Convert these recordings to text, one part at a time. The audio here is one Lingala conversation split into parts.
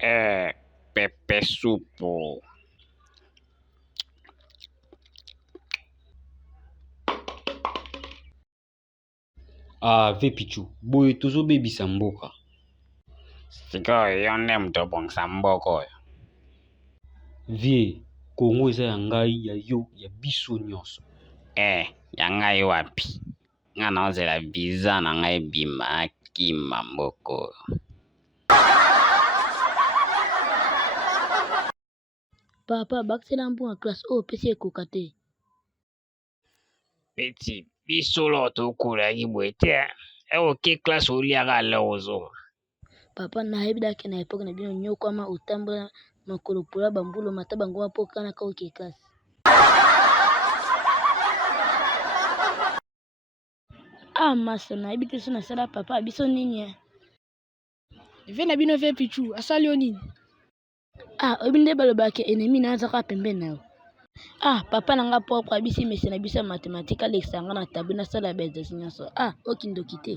Pepe supu. Ve pichu, boye tozobebisa mboka. Sikoyo yo nde moto obongisa mboka oyo. Vie, Kongo eza ya ngai, ya yo, ya biso nyonso. Ya ngai wapi? Nga naozela visa na ngai bima akima mboka oyo. Papa, bakisela mpunga classe oyo pesi ekoka te. Peti biso lo tokolaki boye te oke classe oliaka lelo ozonga. Papa, nayebi dake na epoke na bino nyokwama otambola makolo pola bambulo mata bango mpo kanaka oke classe. Masa nayebi te so nasala papa biso nini Ve na bino ve pichu asali yo nini? oyebi nde balobaka ennemi na azaka pembeni na yo. Papa na nga propre abisi mese na biso ya mathématique alekisa nga na tabu nasala ba exercice nyonso. Okindoki te.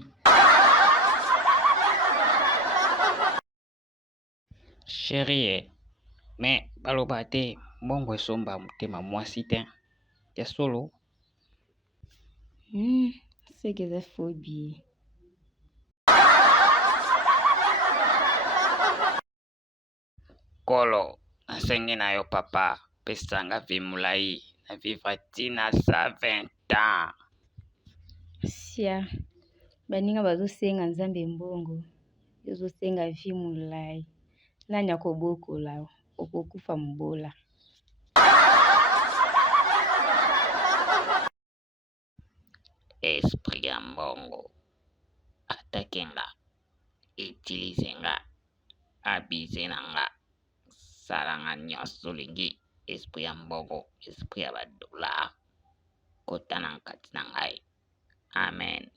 Chérie, me baloba te mbongo esomba motema mwasi te ya solo. Seke eza fobi. Kolo nasengi na yo papa pesanga vi molai na vivre ntina 120 ans. Sia baninga bazosenga nzambe mbongo yozosenga vi molai nani akobokola okokufa mobola. Esprit ya mbongo atake nga utilize nga abize na nga sala nga nyonso olingi. Esprit ya mbongo, esprit ya badolar kota na nkati na ngai. Amen.